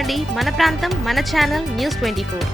చూడండి మన ప్రాంతం మన ఛానల్ న్యూస్ ట్వంటీ ఫోర్.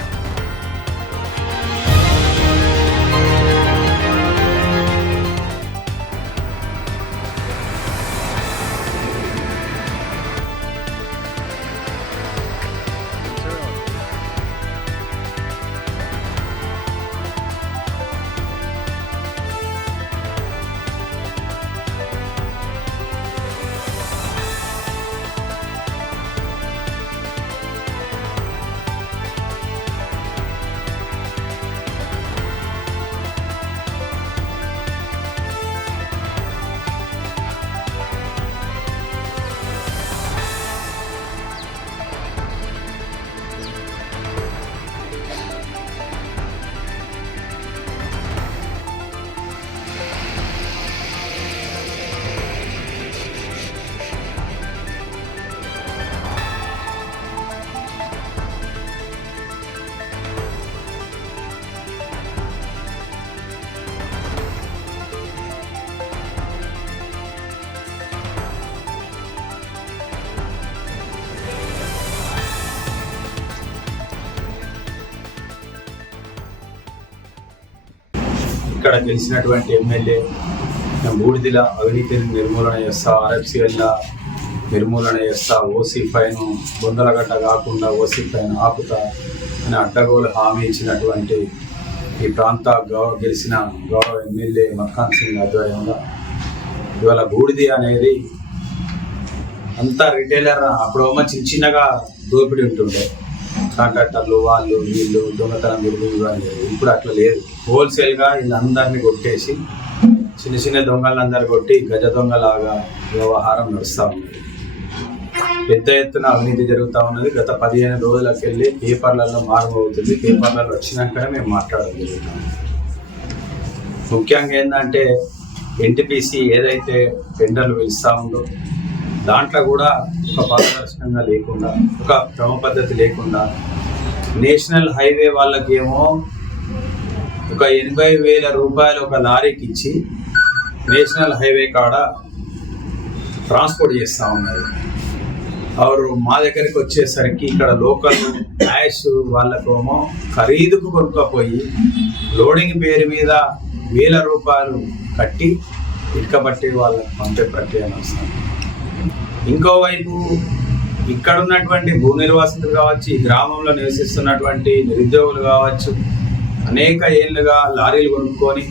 ఇక్కడ గెలిచినటువంటి ఎమ్మెల్యే బూడిదిల అవినీతిని నిర్మూలన చేస్తా ఆర్ఎఫ్సిఎల్ నిర్మూలన చేస్తా ఓసీ ఫైన్ బొందలగడ్డ కాకుండా ఓసీ ఫైన్ ఆపుతా అని అడ్డగోలు హామీ ఇచ్చినటువంటి ఈ ప్రాంత గౌరవ గెలిచిన గౌరవ ఎమ్మెల్యే మక్కాన్ సింగ్ ఆధ్వర్యంలో ఇవాళ బూడిది అనేది అంతా రిటైలర్ అప్పుడు చిన్న చిన్నగా దోపిడీ ఉంటుండే. కాంట్రాక్టర్లు వాళ్ళు వీళ్ళు దొంగతనం గురుగు ఇవన్నీ ఇప్పుడు అట్లా లేదు. హోల్సేల్గా వీళ్ళందరినీ కొట్టేసి చిన్న చిన్న దొంగలందరూ కొట్టి గజ దొంగలాగా వ్యవహారం నడుస్తూ ఉంది. పెద్ద ఎత్తున అవినీతి జరుగుతూ ఉన్నది. గత పదిహేను రోజులకు వెళ్ళి పేపర్లలో మారుమవుతుంది. పేపర్లలో వచ్చినాకనే మేము మాట్లాడడం జరుగుతాం ముఖ్యంగా ఏంటంటే ఎన్టీపీసీ ఏదైతే టెండర్లు పిలుస్తూ ఉందో దాంట్లో కూడా ఒక పారదర్శకంగా లేకుండా ఒక క్రమ పద్ధతి లేకుండా నేషనల్ హైవే వాళ్ళకేమో ఒక ఎనభై వేల రూపాయలు ఒక లారీకి ఇచ్చి నేషనల్ హైవే కాడ ట్రాన్స్పోర్ట్ చేస్తూ ఉన్నారు. అవరు మా దగ్గరికి వచ్చేసరికి ఇక్కడ లోకల్ యాష్ వాళ్ళకేమో ఖరీదుకు కొనుక్కపోయి లోడింగ్ పేరు మీద వేల రూపాయలు కట్టి ఇటుకబట్టి వాళ్ళకి పంపే ప్రక్రియ నడుస్తుంది. ఇంకోవైపు ఇక్కడ ఉన్నటువంటి భూ నిర్వాసితులు కావచ్చు ఈ గ్రామంలో నివసిస్తున్నటువంటి నిరుద్యోగులు కావచ్చు అనేక ఏళ్ళుగా లారీలు కొనుక్కొని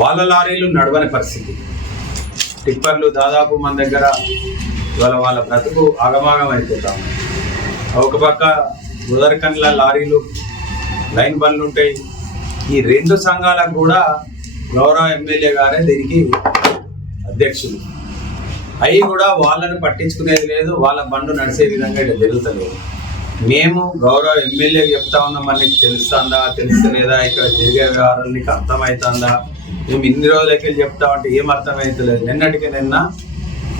వాళ్ళ లారీలు నడవని పరిస్థితి. టిప్పర్లు దాదాపు మన దగ్గర ఇవాళ వాళ్ళ బ్రతుకు ఆగమాగం అయిపోతాం. ఒక పక్క ఉదరకండ్ల లారీలు లైన్ బండ్లు ఉంటాయి. ఈ రెండు సంఘాలకు కూడా గౌరవ ఎమ్మెల్యే గారే దీనికి అధ్యక్షులు. అవి కూడా వాళ్ళని పట్టించుకునేది లేదు వాళ్ళ బండు నడిచే విధంగా ఇక్కడ జరుగుతలేదు. మేము గౌరవ ఎమ్మెల్యే చెప్తా ఉన్నాం మనకి తెలుస్తుందా తెలుస్తలేదా ఇక్కడ జరిగే వ్యవహారాలు నీకు అర్థమవుతుందా? మేము ఇన్ని రోజులకి చెప్తా ఉంటే ఏం అర్థమవుతలేదు. నిన్నటికి నిన్న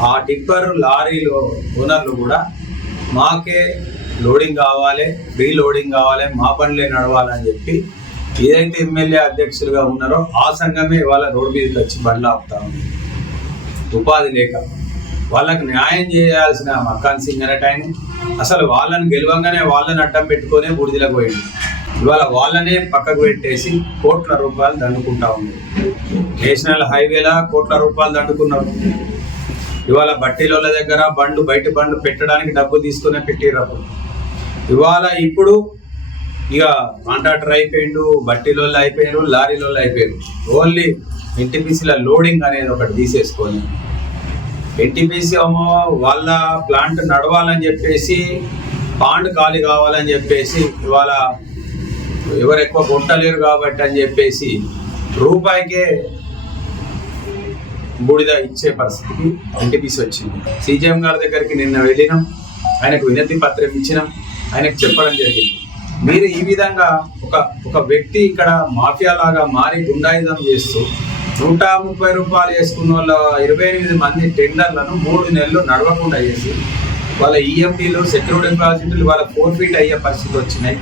ఆ టిప్పర్ లారీలో ఓనర్లు కూడా మాకే లోడింగ్ కావాలి రీ లోడింగ్ కావాలి మా పనులే నడవాలని చెప్పి ఏదైతే ఎమ్మెల్యే అధ్యక్షులుగా ఉన్నారో ఆ సంఘమే ఇవాళ రోడ్డు మీదకి వచ్చి బండ్లు ఆపుతా ఉంది. ఉపాధి లేక. వాళ్ళకి న్యాయం చేయాల్సిన మక్కాన్ సింగ్ అనేట ఆయన అసలు వాళ్ళని గెలవంగానే వాళ్ళని అడ్డం పెట్టుకునే బుడిదిలకు పోయింది ఇవాళ వాళ్ళనే పక్కకు పెట్టేసి కోట్ల రూపాయలు దండుకుంటా ఉంది. నేషనల్ హైవేలా కోట్ల రూపాయలు దండుకున్నారు. ఇవాళ బట్టీలోళ్ళ దగ్గర బండ్లు బయట బండ్లు పెట్టడానికి డబ్బు తీసుకునే పెట్టిర్రు ఇవాళ ఇప్పుడు ఇక కాంట్రాక్టర్ అయిపోయిండు బట్టీలోళ్ళు అయిపోయారు లారీలోళ్ళు అయిపోయారు ఓన్లీ ఎన్టీపీసీల లోడింగ్ అనేది ఒకటి తీసేసుకొని ఎన్టీపీసీ ఏమో వాళ్ళ ప్లాంట్ నడవాలని చెప్పేసి పాండ్ ఖాళీ కావాలని చెప్పేసి ఇవాళ ఎవరు ఎక్కువ కొట్టలేరు కాబట్టి అని చెప్పేసి రూపాయికే బూడిద ఇచ్చే పరిస్థితికి ఎన్టీపీసీ వచ్చింది. సీజీఎం గారి దగ్గరికి నిన్న వెళ్ళినాం. ఆయనకు వినతి పత్రం ఇచ్చినాం. ఆయనకు చెప్పడం జరిగింది. మీరు ఈ విధంగా ఒక ఒక వ్యక్తి ఇక్కడ మాఫియా లాగా మారి గుండాయుధం చేస్తూ నూట ముప్పై రూపాయలు వేసుకున్న వాళ్ళ ఇరవై ఎనిమిది మంది టెండర్లను మూడు నెలలు నడవకుండా చేసి వాళ్ళ ఈఎంపీలు సెక్యూరిటీ డిపాజిట్లు వాళ్ళ ఫోర్ ఫీట్ అయ్యే పరిస్థితి వచ్చినాయి.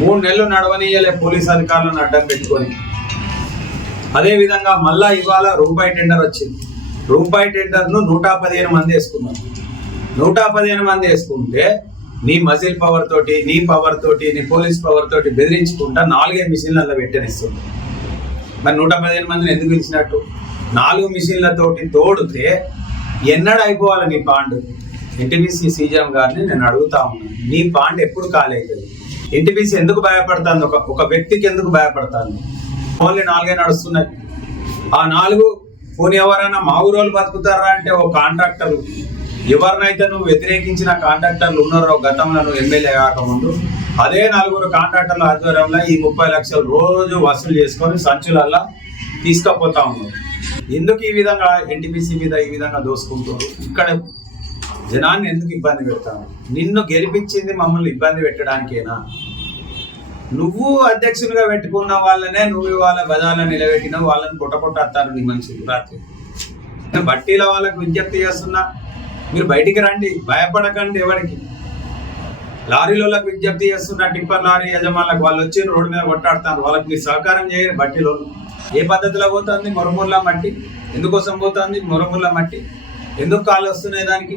మూడు నెలలు నడవనీయలే పోలీస్ అధికారులను అడ్డం పెట్టుకొని. అదేవిధంగా మళ్ళా ఇవాళ రూపాయి టెండర్ వచ్చింది. రూపాయి టెండర్ను నూట పదిహేను మంది వేసుకున్నారు. నూట పదిహేను మంది వేసుకుంటే నీ మజిల్ పవర్ తోటి నీ పవర్ తోటి నీ పోలీస్ పవర్ తోటి బెదిరించుకుంటా నాలుగే మిషన్లలో పెట్టనిస్తుంది. మరి నూట పదిహేను మందిని ఎందుకు ఇచ్చినట్టు నాలుగు మిషన్లతోటి తోడితే ఎన్నడ అయిపోవాలి నీ పాండు? ఎన్టీపీసీ సీజం గారిని నేను అడుగుతా ఉన్నాను. నీ పాండ్ ఎప్పుడు కాలేదు ఎన్టీపీసీ ఎందుకు భయపడుతుంది? ఒక ఒక వ్యక్తికి ఎందుకు భయపడుతుంది? ఓన్లీ నాలుగే నడుస్తున్నాయి. ఆ నాలుగు పోనీ ఎవరైనా మా ఊరోళ్ళు బతుకుతారా అంటే ఓ కాంట్రాక్టర్. ఎవరినైతే నువ్వు వ్యతిరేకించిన కాంట్రాక్టర్లు ఉన్నారో గతంలో నువ్వు ఎమ్మెల్యే కాకముందు అదే నలుగురు కాంట్రాక్టర్ల ఆధ్వర్యంలో ఈ ముప్పై లక్షలు రోజు వసూలు చేసుకొని సంచులల్లా తీసుకపోతా ఉన్నారు. ఎందుకు ఈ విధంగా ఎన్టీపీసీ మీద ఈ విధంగా దోసుకుంటారు ఇక్కడ జనాన్ని ఎందుకు ఇబ్బంది పెడతాను నిన్ను గెలిపించింది మమ్మల్ని ఇబ్బంది పెట్టడానికేనా? నువ్వు అధ్యక్షునిగా పెట్టుకున్న వాళ్ళనే నువ్వు వాళ్ళ బజార్లో నిలబెట్టిన వాళ్ళని పుట్ట నీ మనుషులు. రాత్రి. నేను బట్టీల వాళ్ళకు విజ్ఞప్తి చేస్తున్నా. మీరు బయటికి రండి భయపడకండి ఎవరికి. లారీలోకి విజ్ఞప్తి చేస్తున్న టిప్పర్ లారీ యజమానులకు వాళ్ళు వచ్చి రోడ్డు మీద కొట్టాడుతారు. వాళ్ళకి మీరు సహకారం చేయరు బట్టిలో ఏ పద్ధతిలో పోతుంది? మొరముల్లా మట్టి. ఎందుకోసం పోతుంది? మొరముల్లా మట్టి. ఎందుకు కాళ్ళు వస్తున్నాయి దానికి?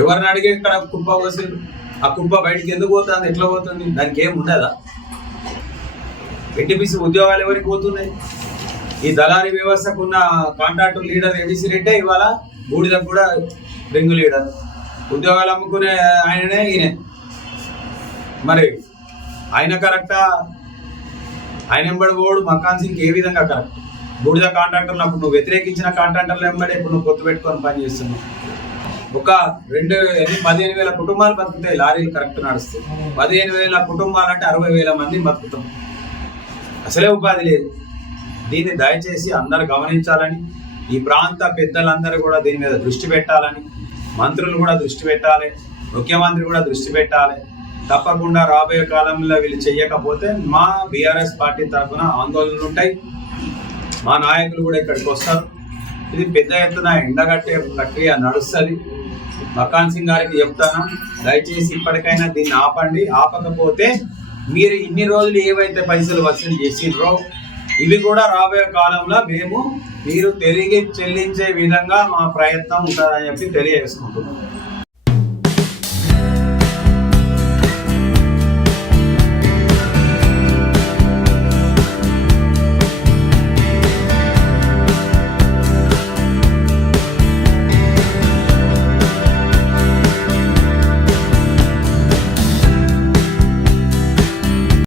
ఎవరిని అడిగే ఇక్కడ కుప్ప పోసారు ఆ కుప్ప బయటికి ఎందుకు పోతుంది? ఎట్లా పోతుంది? దానికి ఏం ఉండదా? ఎన్టీపీసీ ఉద్యోగాలు ఎవరికి పోతున్నాయి? ఈ దళారీ వ్యవస్థకు ఉన్న కాంట్రాక్టర్ లీడర్ ఏబీసీ రెడ్డే ఇవాళ బూడిదకు కూడా రింగు లీడర్. ఉద్యోగాలు అమ్ముకునే ఆయననే ఈయన. మరి ఆయన కరెక్టా ఆయన ఎంబడి పోడు మకాన్ సింగ్ ఏ విధంగా కరెక్ట్ బూడిద కాంట్రాక్టర్లు అప్పుడు నువ్వు వ్యతిరేకించిన కాంట్రాక్టర్లు ఎంబడి ఇప్పుడు నువ్వు కొత్త పెట్టుకొని పని చేస్తున్నావు. ఒక రెండు పదిహేను వేల కుటుంబాలు బతుకుతాయి లారీలు కరెక్ట్ నడుస్తాయి. పదిహేను వేల కుటుంబాలు అంటే అరవై వేల మంది బతుకుతాం. అసలే ఉపాధి లేదు. దీన్ని దయచేసి అందరు గమనించాలని ఈ ప్రాంత పెద్దలందరూ కూడా దీని మీద దృష్టి పెట్టాలని మంత్రులు కూడా దృష్టి పెట్టాలి ముఖ్యమంత్రి కూడా దృష్టి పెట్టాలి. తప్పకుండా రాబోయే కాలంలో వీళ్ళు చేయకపోతే మా బీఆర్ఎస్ పార్టీ తరఫున ఆందోళనలు ఉంటాయి. మా నాయకులు కూడా ఇక్కడికి వస్తారు. ఇది పెద్ద ఎత్తున ఎండగట్టే ప్రక్రియ నడుస్తుంది. మకాన్ సింగ్ గారికి చెప్తాను దయచేసి ఇప్పటికైనా దీన్ని ఆపండి. ఆపకపోతే మీరు ఇన్ని రోజులు ఏవైతే పైసలు వసూలు చేసిండ్రో ఇవి కూడా రాబోయే కాలంలో మేము మీరు తిరిగి చెల్లించే విధంగా మా ప్రయత్నం ఉంటుందని చెప్పి తెలియజేసుకుంటున్నాం.